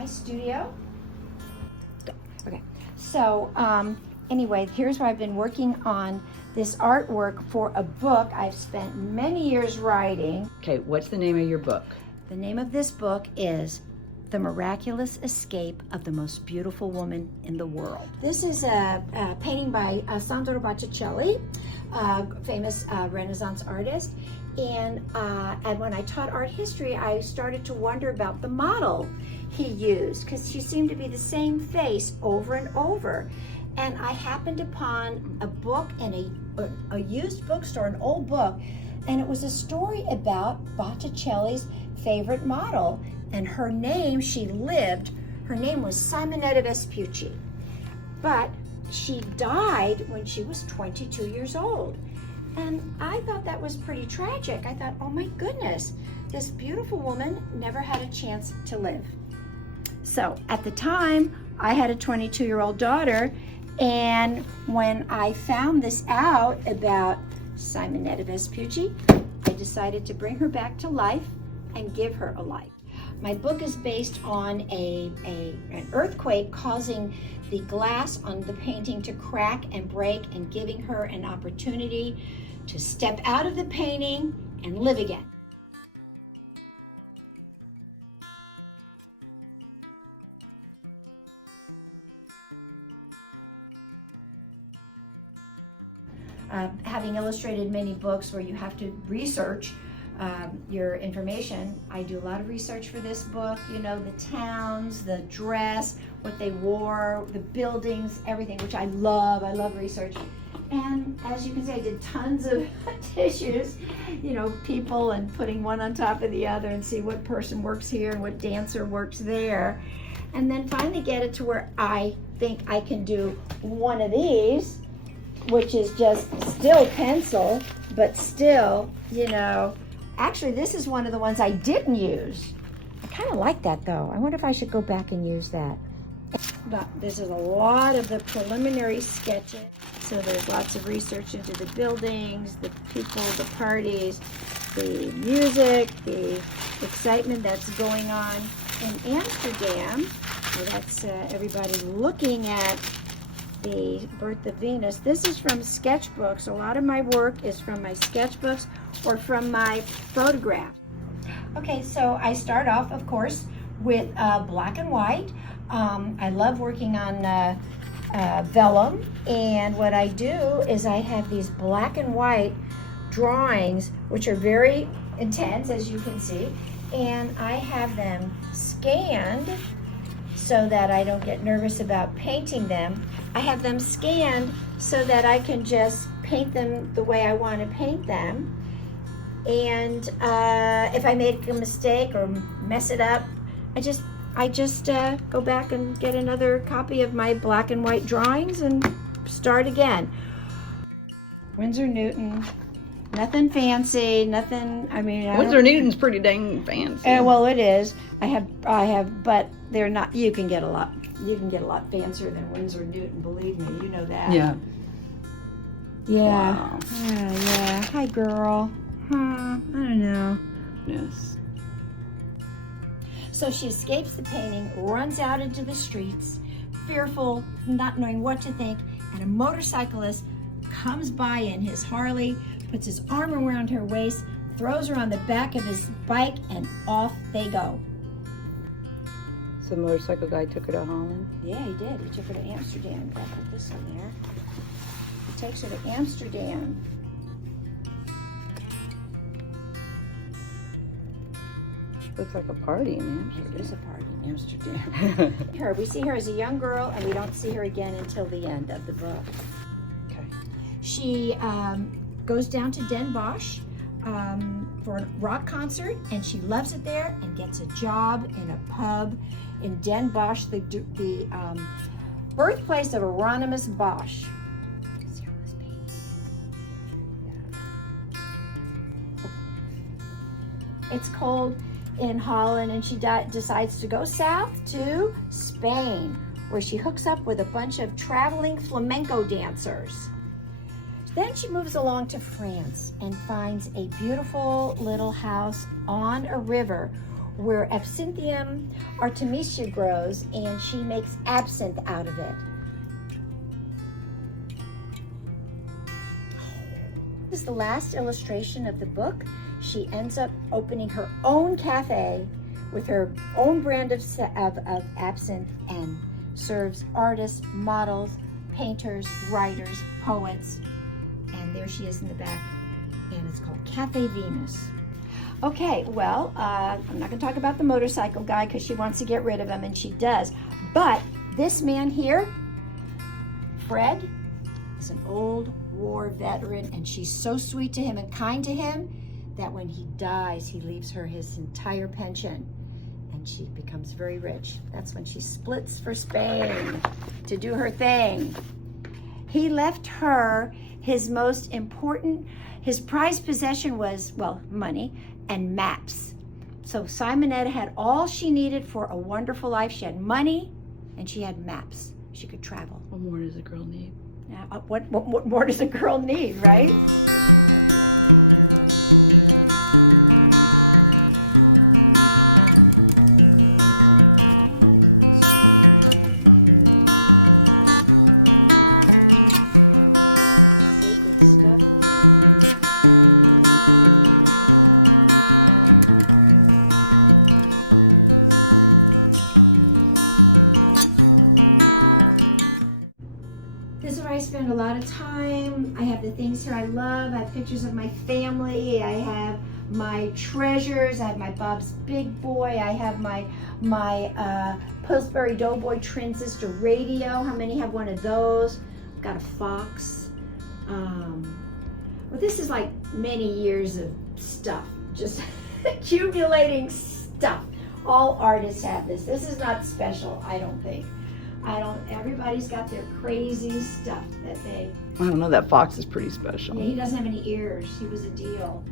my studio. Okay, so anyway, here's where I've been working on this artwork for a book I've spent many years writing. Okay, what's the name of your book? The name of this book is The Miraculous Escape of the Most Beautiful Woman in the World. This is a painting by Sandro Botticelli, famous Renaissance artist. And when I taught art history, I started to wonder about the model he used, because she seemed to be the same face over and over. And I happened upon a book in a used bookstore, an old book, and it was a story about Botticelli's favorite model. And her name, her name was Simonetta Vespucci. But she died when she was 22 years old. And I thought that was pretty tragic. I thought, oh my goodness, this beautiful woman never had a chance to live. So at the time, I had a 22-year-old daughter, and when I found this out about Simonetta Vespucci, I decided to bring her back to life and give her a life. My book is based on an earthquake causing the glass on the painting to crack and break, and giving her an opportunity to step out of the painting and live again. Having illustrated many books where you have to research your information, I do a lot of research for this book. You know, the towns, the dress, what they wore, the buildings, everything, which I love. I love research. And as you can see, I did tons of tissues, you know, people, and putting one on top of the other and see what person works here and what dancer works there. And then finally get it to where I think I can do one of these, which is just still pencil, but still, you know, actually this is one of the ones I didn't use. I kind of like that though. I wonder if I should go back and use that. But this is a lot of the preliminary sketches. So there's lots of research into the buildings, the people, the parties, the music, the excitement that's going on in Amsterdam. So that's everybody looking at the birth of Venus. This is from sketchbooks. A lot of my work is from my sketchbooks or from my photographs. Okay, so I start off, of course, with black and white. I love working on vellum, and what I do is I have these black and white drawings, which are very intense, as you can see, and I have them scanned so that I don't get nervous about painting them. I have them scanned so that I can just paint them the way I want to paint them. And if I make a mistake or mess it up, I just go back and get another copy of my black and white drawings and start again. Winsor Newton, nothing fancy, nothing. I mean, Winsor Newton's pretty dang fancy. Well, it is. I have, but they're not. You can get a lot fancier than Winsor Newton. Believe me, you know that. Yeah. Yeah. Wow. Yeah. Hi, girl. I don't know. Yes. So she escapes the painting, runs out into the streets, fearful, not knowing what to think, and a motorcyclist comes by in his Harley, puts his arm around her waist, throws her on the back of his bike, and off they go. So the motorcycle guy took her to Holland? Yeah, he did. He took her to Amsterdam. I'll put this in there. He takes her to Amsterdam. Looks like a party in Amsterdam. It is a party in Amsterdam. We see her as a young girl, and we don't see her again until the end of the book. Okay. She goes down to Den Bosch for a rock concert, and she loves it there and gets a job in a pub in Den Bosch, the birthplace of Hieronymus Bosch. It's cold in Holland, and she decides to go south to Spain, where she hooks up with a bunch of traveling flamenco dancers. Then she moves along to France and finds a beautiful little house on a river where Absinthium artemisia grows, and she makes absinthe out of it. This is the last illustration of the book. She ends up opening her own cafe with her own brand of absinthe and serves artists, models, painters, writers, poets. And there she is in the back, and it's called Cafe Venus. Okay, well, I'm not gonna talk about the motorcycle guy because she wants to get rid of him, and she does. But this man here, Fred, is an old war veteran, and she's so sweet to him and kind to him that when he dies, he leaves her his entire pension, and she becomes very rich. That's when she splits for Spain to do her thing. He left her his most important, his prized possession was, well, money and maps. So Simonetta had all she needed for a wonderful life. She had money and she had maps. She could travel. What more does a girl need? Now, what more does a girl need, right? Sacred stuff. This is where I spend a lot of time. I have the things here I love. I have pictures of my family. I have my treasures. I have my Bob's Big Boy. I have my Pillsbury Doughboy transistor radio. How many have one of those? I've got a Fox. Well, this is like many years of stuff, just accumulating stuff. All artists have this. This is not special, I don't think. Everybody's got their crazy stuff that they. I don't know, that fox is pretty special. Yeah, he doesn't have any ears. He was a deal.